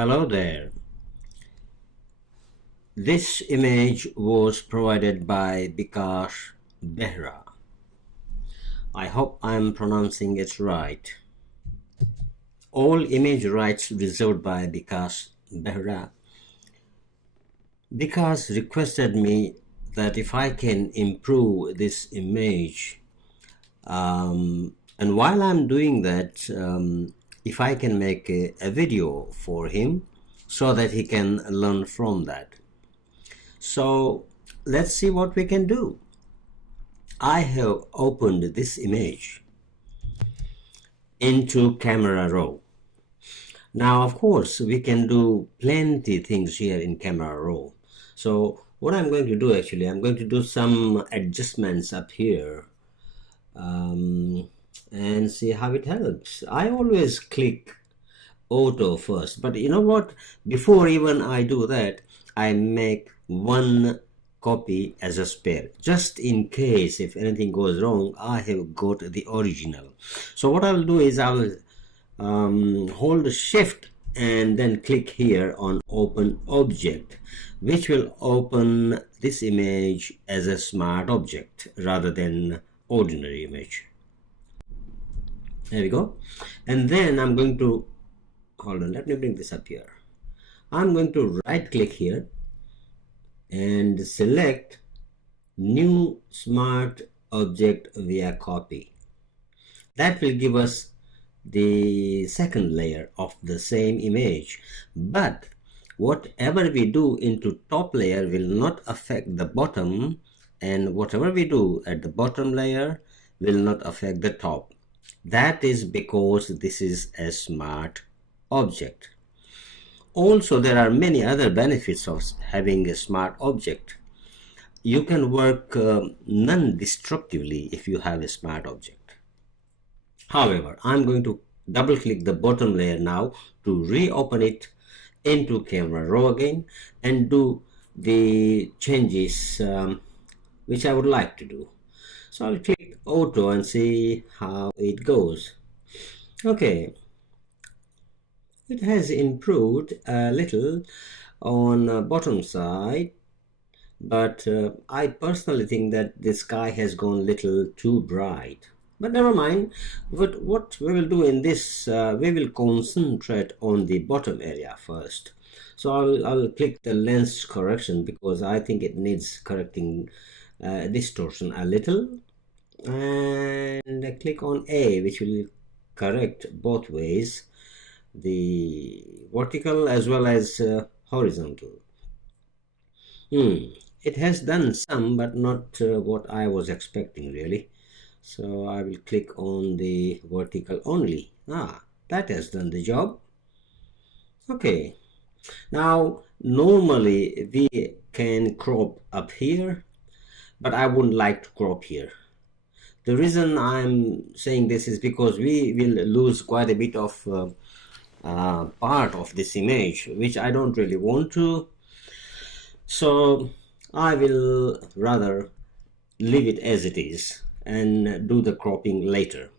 Hello there. This image was provided by Bikash Behera. I hope I'm pronouncing it right. All image rights reserved by Bikash Behera. Bikash requested me that if I can improve this image, and while I'm doing that, if I can make a video for him so that he can learn from that. So let's see what we can do. I have opened this image into Camera Raw. Now, of course, we can do plenty things here in Camera Raw. So what I'm going to do actually, I'm going to do some adjustments up here and see how it helps. I always click auto first, but you know what? Before even I do that, I make one copy as a spare, just in case if anything goes wrong, I have got the original. So what I will do is I will hold shift and then click here on open object, which will open this image as a smart object rather than ordinary image. There we go. And then I'm going to hold on, let me bring this up here. I'm going to right click here and select new smart object via copy. That will give us the second layer of the same image, but whatever we do into top layer will not affect the bottom, and whatever we do at the bottom layer will not affect the top. That is because this is a smart object. Also, there are many other benefits of having a smart object. You can work non-destructively if you have a smart object. However, I'm going to double click the bottom layer now to reopen it into Camera Raw again and do the changes which I would like to do. So I'll click auto and see how it goes. Okay. It has improved a little on bottom side, but I personally think that the sky has gone little too bright. But never mind. But what we will do in this, we will concentrate on the bottom area first. So I'll click the lens correction because I think it needs correcting distortion a little. And I click on A, which will correct both ways, the vertical as well as horizontal. It has done some, but not what I was expecting really. So I will click on the vertical only. That has done the job. Okay, now normally we can crop up here, but I wouldn't like to crop here. The reason I'm saying this is because we will lose quite a bit of part of this image, which I don't really want to. So I will rather leave it as it is and do the cropping later.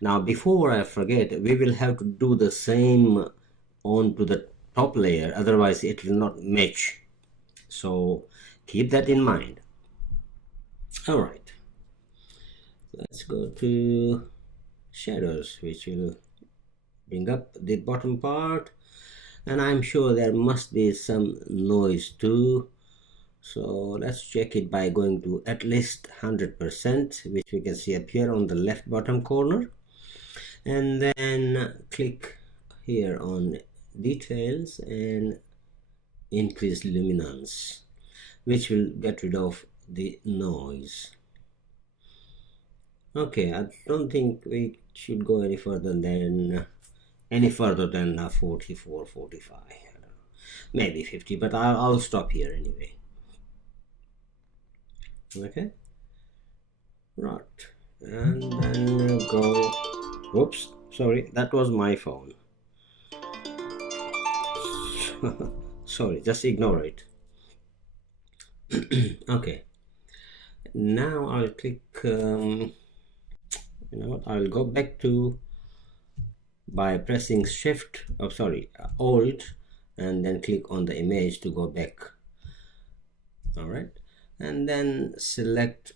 Now, before I forget, we will have to do the same onto the top layer, otherwise it will not match. So keep that in mind. All right, let's go to shadows, which will bring up the bottom part, and I'm sure there must be some noise too. So let's check it by going to at least 100%, which we can see up here on the left bottom corner, and then click here on details and increase luminance, which will get rid of the noise. Okay, I don't think we should go any further than 44, 45, maybe 50, but I'll stop here anyway. Okay, right, and then go. Whoops, sorry, that was my phone. Sorry, just ignore it. Okay, now I'll click you know what, I'll go back to by pressing shift, Alt and then click on the image to go back. All right, and then select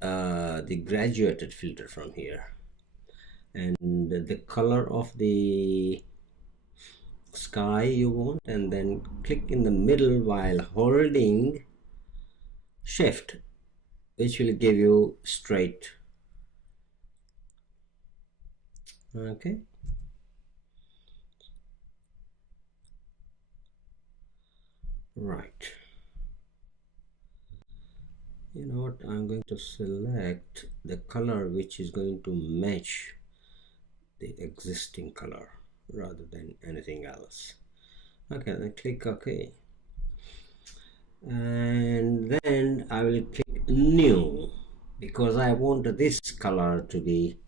the graduated filter from here, and the color of the sky you want, and then click in the middle while holding shift, which will give you straight. Okay, right. You know what, I'm going to select the color which is going to match the existing color rather than anything else. Okay, then click OK, and then I will click new because I want this color to be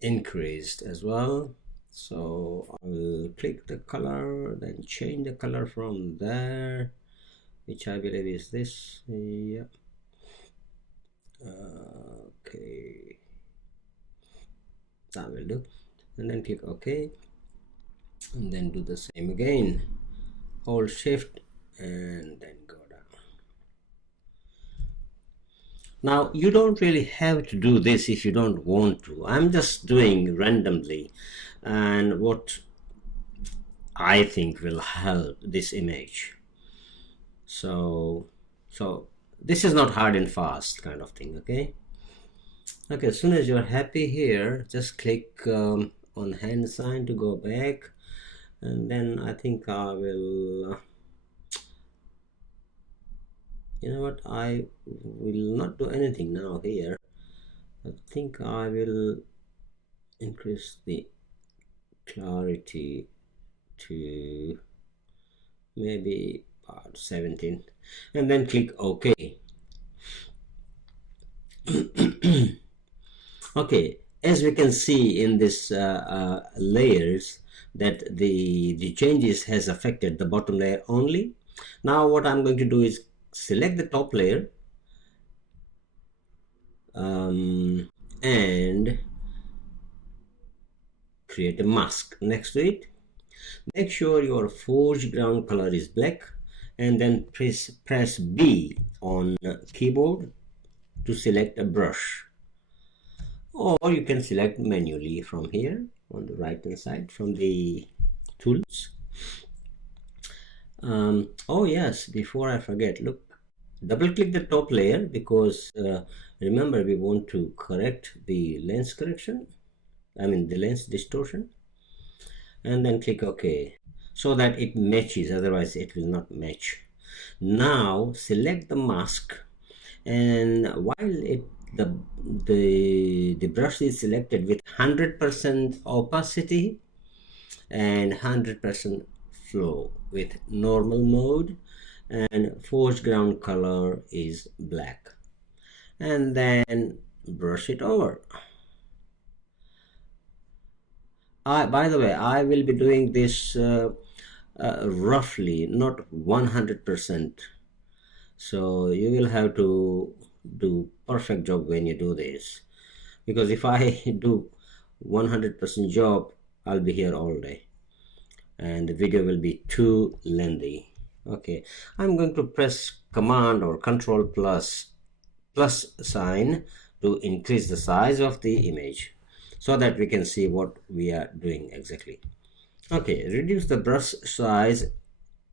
increased as well. So I will click the color, then change the color from there, which I believe is this. Yeah. Okay, that will do, and then click OK, and then do the same again. Hold shift and then go down. Now you don't really have to do this if you don't want to. I'm just doing randomly, and what I think will help this image. So this is not hard and fast kind of thing. Okay, as soon as you're happy here, just click on hand sign to go back, and then I think I will you know what, I will not do anything now here. I think I will increase the clarity to maybe about 17, and then click OK. Okay, as we can see in this layers, that the changes has affected the bottom layer only. Now what I'm going to do is select the top layer and create a mask next to it. Make sure your foreground color is black, and then press B on keyboard to select a brush, or you can select manually from here on the right hand side from the tools. Oh yes, before I forget, look, double click the top layer because remember we want to correct the lens correction, I mean the lens distortion, and then click OK so that it matches, otherwise it will not match. Now select the mask, and while the brush is selected with 100% opacity and 100% flow with normal mode, and foreground color is black, and then brush it over. By the way, I will be doing this roughly, not 100%, so you will have to do perfect job when you do this, because if I do 100% job, I'll be here all day and the video will be too lengthy. Okay, I'm going to press command or control plus sign to increase the size of the image so that we can see what we are doing exactly. Okay, reduce the brush size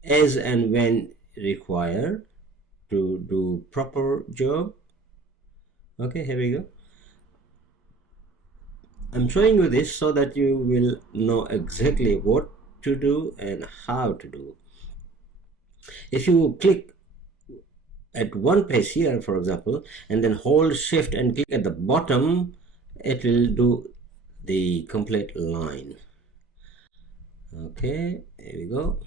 as and when required to do proper job. Okay, here we go. I'm showing you this so that you will know exactly what to do and how to do. If you click at one place here, for example, and then hold shift and click at the bottom, it will do the complete line. Okay, here we go.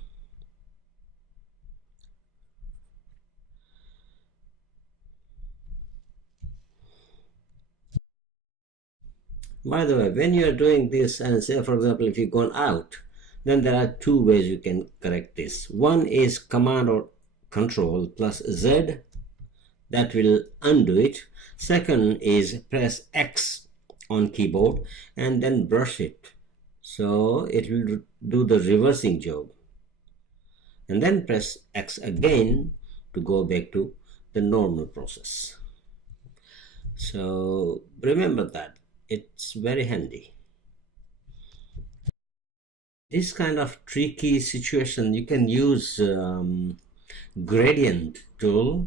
By the way, when you're doing this, and say for example if you've gone out, then there are two ways you can correct this. One is command or control plus Z, that will undo it. Second is press X on keyboard and then brush it So it will do the reversing job, and then press X again to go back to the normal process. So remember that, it's very handy. This kind of tricky situation, you can use gradient tool.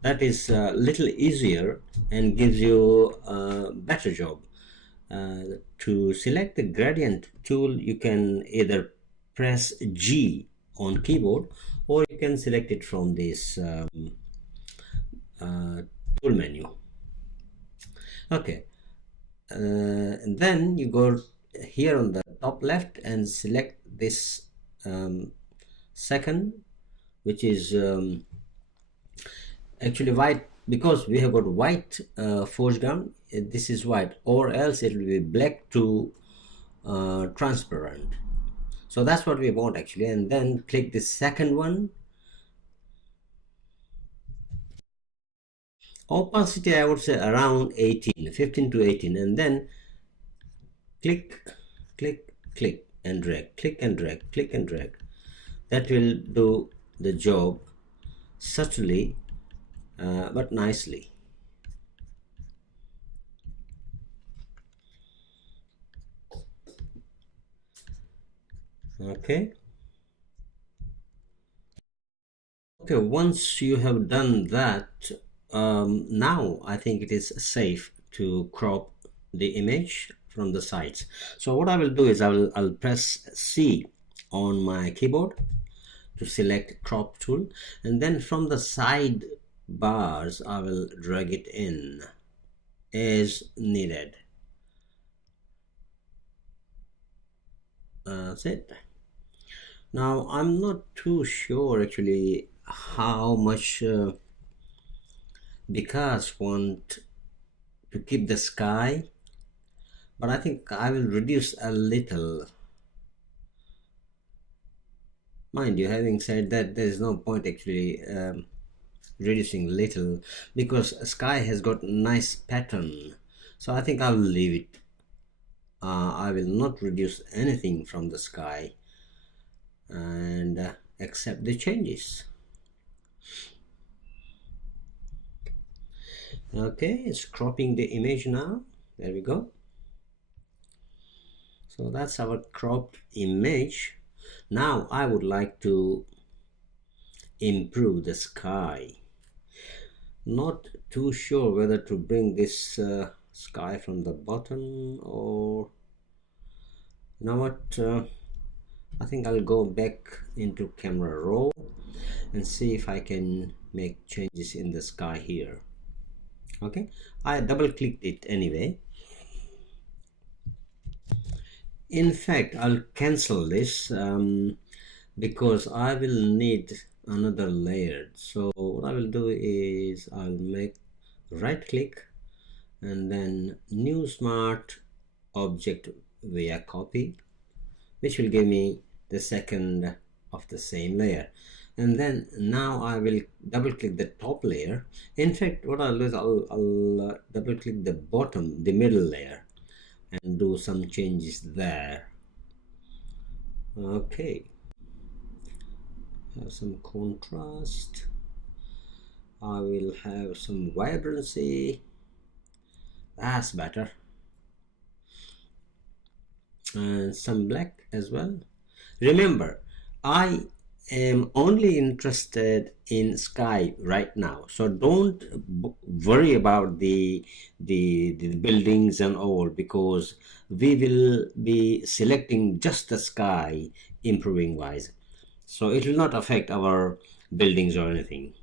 That is a little easier and gives you a better job. To select the gradient tool, you can either press G on keyboard, or you can select it from this tool menu. Okay, and then you go here on the top left and select this second, which is actually white, because we have got white foreground. This is white, or else it will be black to transparent. So that's what we want actually. And then click the second one. Opacity, I would say around 18, 15 to 18, and then click, click, click and drag, click and drag, click and drag. That will do the job subtly but nicely. Okay. Okay, once you have done that, now I think it is safe to crop the image from the sides. So what I will do is I'll press C on my keyboard to select crop tool, and then from the side bars I will drag it in as needed. That's it. Now I'm not too sure actually how much Bikash want to keep the sky, but I think I will reduce a little. Mind you, having said that, there is no point actually reducing little, because sky has got nice pattern. So I think I will leave it. I will not reduce anything from the sky and accept the changes. Okay, it's cropping the image now. There we go. So that's our cropped image. Now I would like to improve the sky. Not too sure whether to bring this sky from the bottom, or you know what, I think I'll go back into camera raw and see if I can make changes in the sky here. Okay, I double clicked it anyway. In fact, I'll cancel this because I will need another layer. So what I will do is I'll make right click and then new smart object via copy, which will give me the second of the same layer. And then now I will double click the top layer. In fact, what I'll do is I'll double click the bottom, the middle layer, and do some changes there. Okay, have some contrast. I will have some vibrancy. That's better. And some black as well. Remember, I am only interested in sky right now, so don't worry about the buildings and all, because we will be selecting just the sky improving wise, so it will not affect our buildings or anything.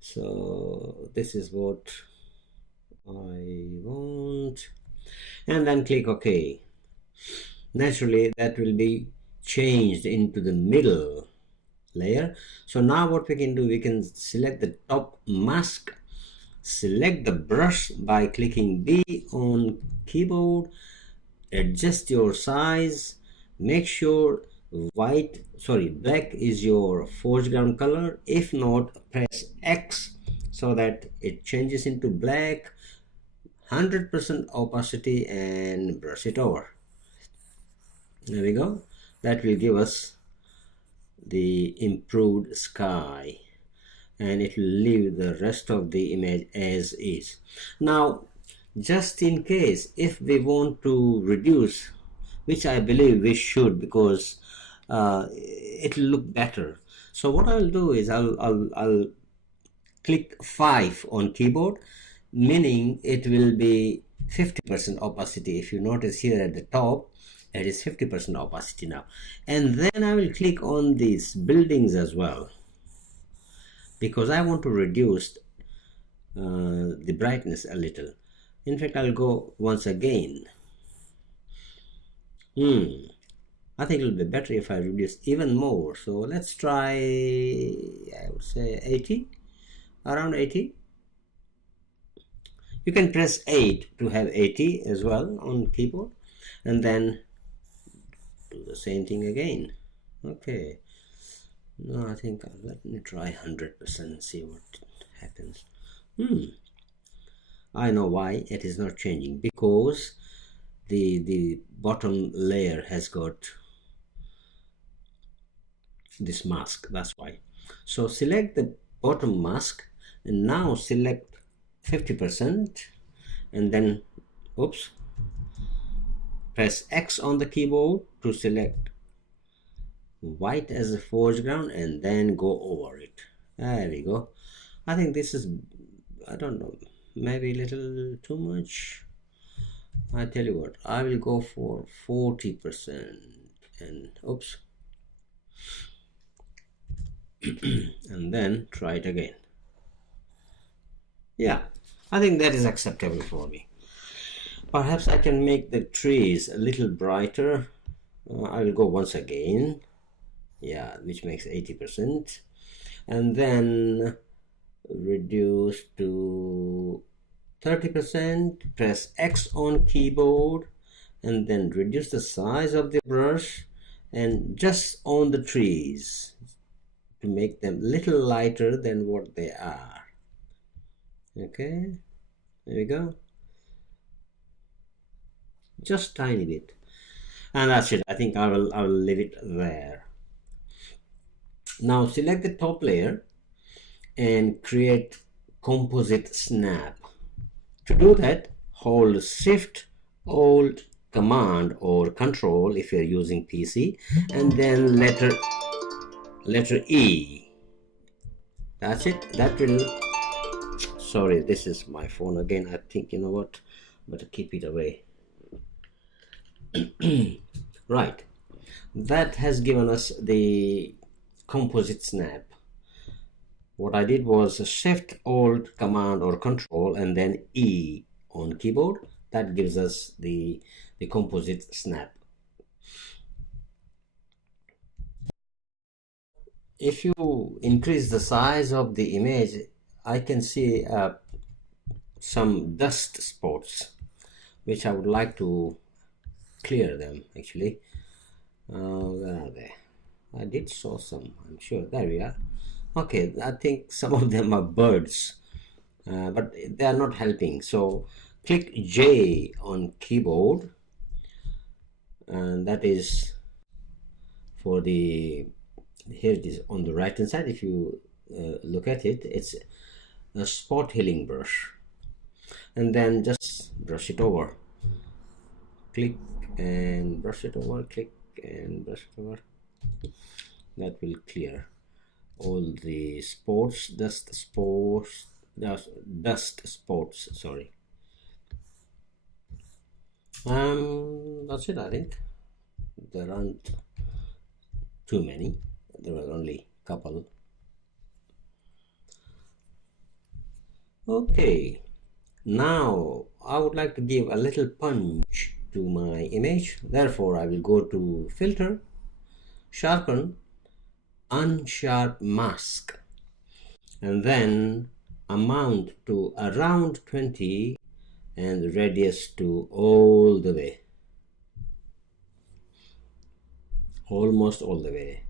So this is what I want, and then click OK. Naturally that will be changed into the middle layer. So now what we can do, we can select the top mask, select the brush by clicking B on keyboard, adjust your size, make sure black is your foreground color. If not, press X so that it changes into black, 100% opacity, and brush it over. There we go. That will give us the improved sky, and it will leave the rest of the image as is. Now, just in case if we want to reduce, which I believe we should, because it will look better. So what I'll do is I'll click 5 on keyboard, meaning it will be 50% opacity. If you notice here at the top, it is 50% opacity now. And then I will click on these buildings as well, because I want to reduce the brightness a little. In fact, I'll go once again. I think it'll be better if I reduce even more. So let's try, I would say 80, around 80. You can press 8 to have 80 as well on keyboard, and then do the same thing again. Okay. No, I think let me try 100% and see what happens. I know why it is not changing, because the bottom layer has got this mask, that's why. So select the bottom mask and now select 50%, and then press X on the keyboard to select white as a foreground, and then go over it. There we go. I think this is, I don't know, maybe a little too much. I tell you what, I will go for 40%, and and then try it again. Yeah, I think that is acceptable for me. Perhaps I can make the trees a little brighter. I will go once again. Yeah, which makes 80%. And then reduce to 30%. Press X on keyboard, and then reduce the size of the brush, and just on the trees to make them a little lighter than what they are. Okay, there we go. Just tiny bit, and that's it. I think I will leave it there. Now select the top layer and create composite snap. To do that, hold Shift Alt Command or Control if you're using PC, and then letter E. That's it. That will, sorry, this is my phone again. I think, you know what, better keep it away. Right, that has given us the composite snap. What I did was Shift Alt Command or Control and then E on keyboard. That gives us the composite snap. If you increase the size of the image, I can see some dust spots, which I would like to clear them actually. Where are they? I did saw some, I'm sure. There we are. Okay, I think some of them are birds, but they are not helping. So click J on keyboard, and that is for the, here it is on the right hand side. If you look at it, it's a spot healing brush, and then just brush it over. Click and brush it over, click and brush it over. That will clear all the spots, dust spots, sorry. That's it. I think there aren't too many, there are only a couple. Okay, now I would like to give a little punch to my image. Therefore I will go to Filter, Sharpen, Unsharp Mask, and then amount to around 20 and radius to all the way, almost all the way,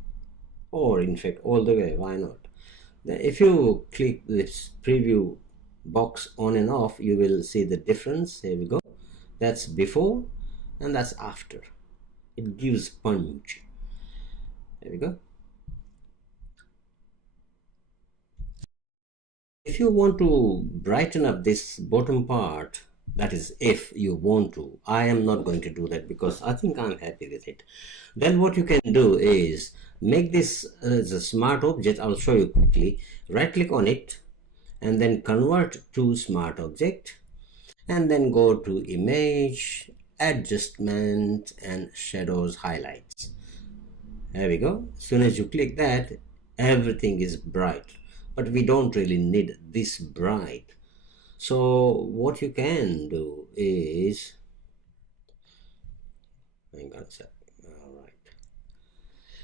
or in fact all the way. Why not? If you click this preview box on and off, you will see the difference. Here we go. That's before and that's after. It gives punch. There we go. If you want to brighten up this bottom part, that is if you want to, I am not going to do that because I think I'm happy with it. Then what you can do is make this as a smart object. I'll show you quickly. Right click on it and then convert to smart object, and then go to image, adjustment, and shadows highlights. There we go. As soon as you click that, everything is bright, but we don't really need this bright. So what you can do is, hang on a sec. All right,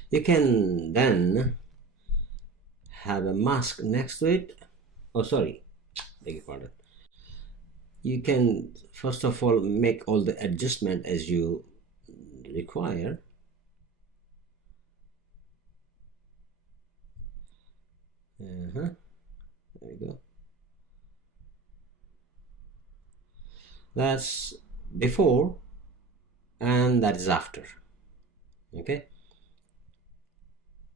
you can then have a mask next to it. Oh, sorry, beg your pardon. You can first of all make all the adjustment as you require. There we go. That's before and that is after. Okay,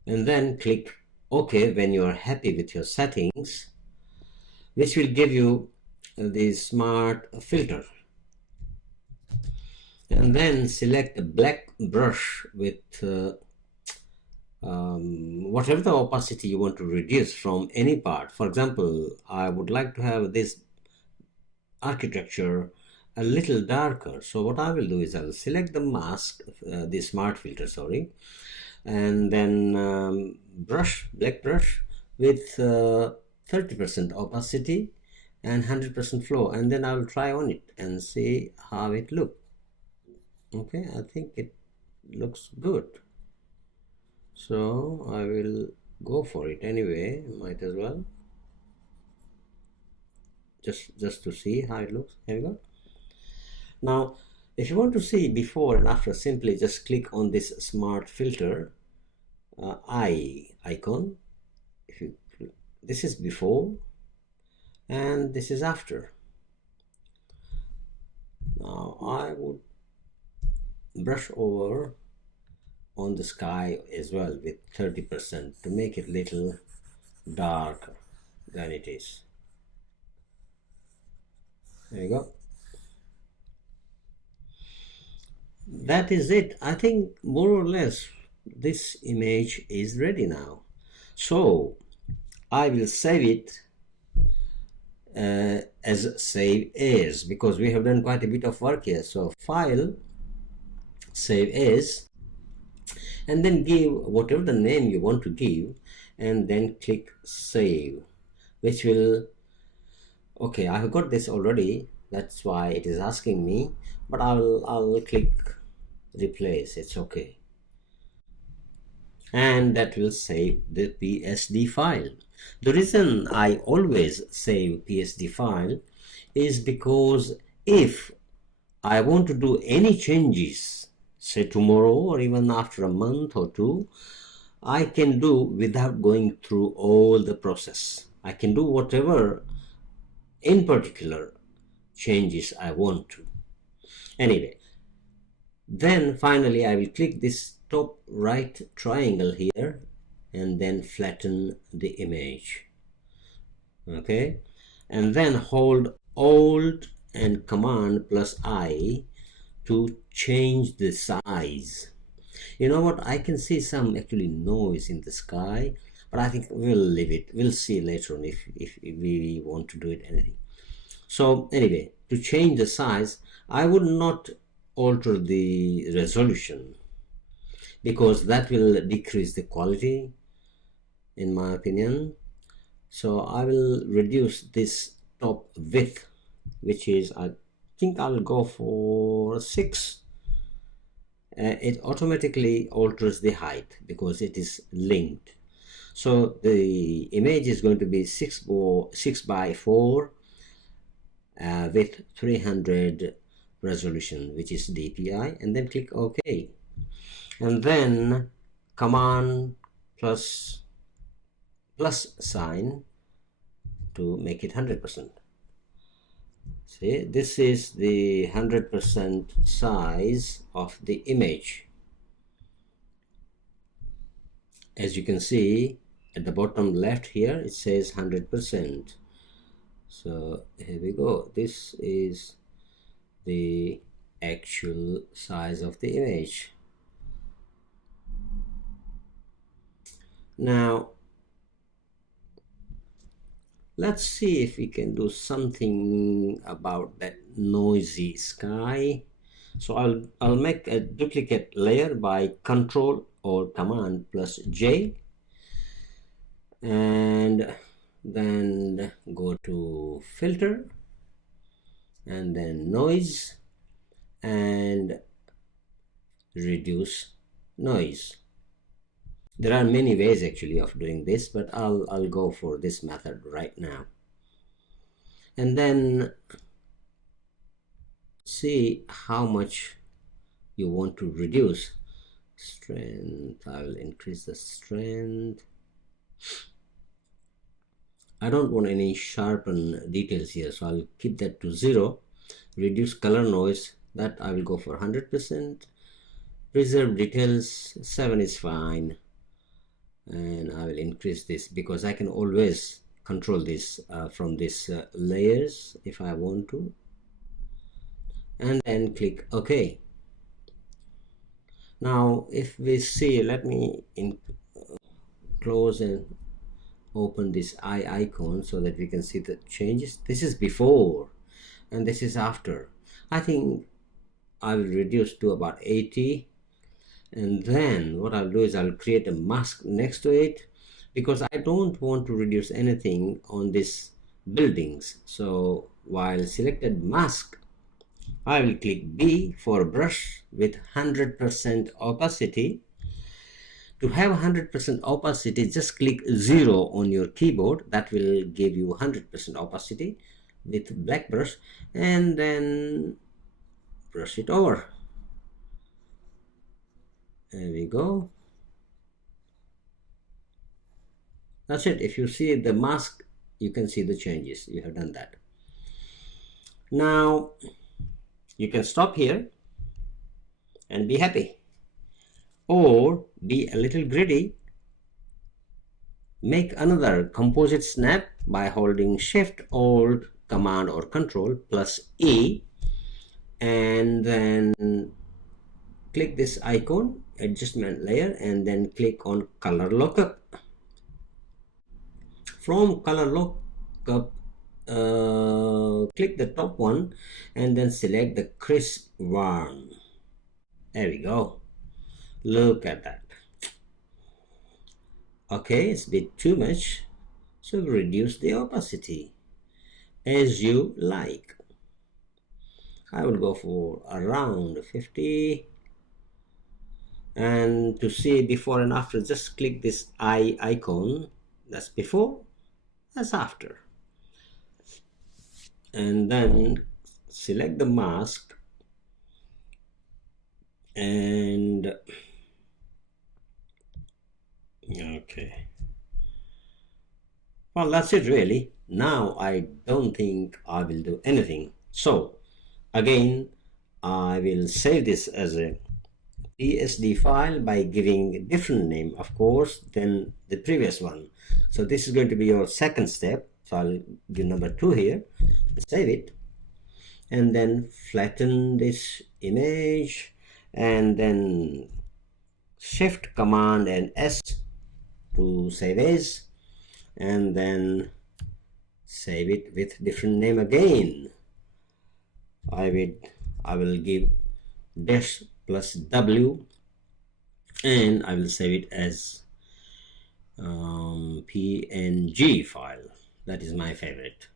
and then click OK when you are happy with your settings, which will give you the smart filter. And then select a black brush with whatever the opacity you want to reduce from any part. For example, I would like to have this architecture a little darker. So what I will do is I will select the mask, the smart filter, sorry, and then black brush with 30% opacity and 100% flow, and then I will try on it and see how it looks. Okay, I think it looks good, so I will go for it anyway. Might as well just to see how it looks. Here we go. Now if you want to see before and after, simply just click on this smart filter eye icon. If you, this is before and this is after. Now I would brush over on the sky as well with 30% to make it little darker than it is. There you go. That is it. I think more or less this image is ready now. So I will save it as save as, because we have done quite a bit of work here. So file, save as, and then give whatever the name you want to give, and then click save, which will, okay, I have got this already, that's why it is asking me, but I'll click replace. It's okay, and that will save the PSD file. The reason I always save PSD file is because if I want to do any changes, say tomorrow or even after a month or two, I can do without going through all the process. I can do whatever in particular changes I want to. Anyway, then finally I will click this top right triangle here and then flatten the image. Okay, and then hold Alt and Command plus I to change the size. You know what, I can see some actually noise in the sky, but I think we'll leave it. We'll see later on if we want to do it anything. So anyway, to change the size, I would not alter the resolution because that will decrease the quality in my opinion. So I will reduce this top width, which is, I think I'll go for 6. It automatically alters the height because it is linked. So the image is going to be 6 by 4 with 300 resolution, which is DPI, and then click OK, and then command plus sign to make it 100%. See, this is the 100% size of the image. As you can see at the bottom left here, it says 100%. So here we go. This is the actual size of the image. Now let's see if we can do something about that noisy sky. So I'll make a duplicate layer by Control or Command plus J, and then go to Filter and then Noise and Reduce Noise. There are many ways actually of doing this, but I'll go for this method right now. And then see how much you want to reduce. Strength, I will increase the strength. I don't want any sharpen details here, so I'll keep that to 0. Reduce color noise, that I will go for 100%. Preserve details, 7 is fine. And I will increase this because I can always control this from this layers if I want to. And then click OK. Now if we see, let me close and open this eye icon so that we can see the changes. This is before and this is after. I think I will reduce to about 80, and then what I'll do is I'll create a mask next to it because I don't want to reduce anything on these buildings. So while selected mask, I will click B for brush with 100% opacity. To have 100% opacity, just click 0 on your keyboard. That will give you 100% opacity with black brush, and then brush it over. There we go. That's it. If you see the mask, you can see the changes. You have done that. Now you can stop here and be happy, or be a little greedy. Make another composite snap by holding Shift, Alt, Command or Control plus E, and then click this icon, adjustment layer, and then click on color lookup. From color lookup, click the top one and then select the crisp one. There we go. Look at that. Okay, it's a bit too much, so reduce the opacity as you like. I will go for around 50. And to see before and after, just click this eye icon. That's before, that's after. And then select the mask and okay. Well, that's it really. Now I don't think I will do anything. So again, I will save this as a PSD file by giving a different name, of course, than the previous one. So this is going to be your second step. So I'll give number 2 here, save it, and then flatten this image, and then Shift, Command and S to save as, and then save it with different name again. I will give dash plus W, and I will save it as PNG file. That is my favorite,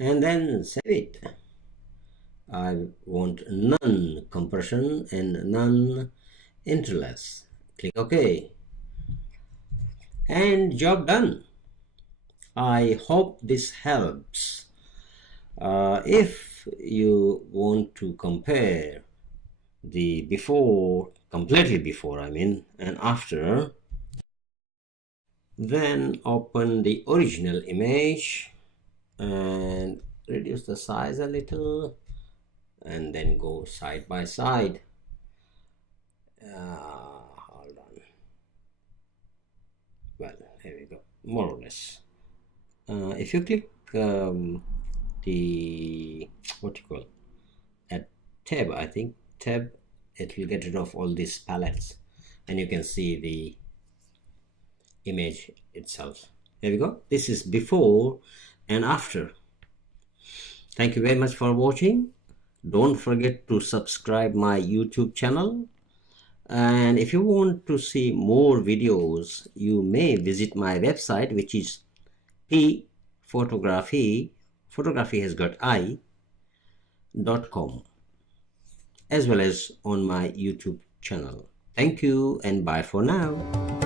and then save it. I want none compression and none interlace. Click OK, and job done. I hope this helps. If you want to compare the before, completely before I mean, and after, then open the original image and reduce the size a little, and then go side by side. Hold on. Here we go, more or less. If you click the what you call at tab, I think tab, it will get rid of all these palettes and you can see the image itself. There we go. This is before and after. Thank you very much for watching. Don't forget to subscribe my YouTube channel, and if you want to see more videos, you may visit my website, which is photography has got i.com, as well as on my YouTube channel. Thank you and bye for now.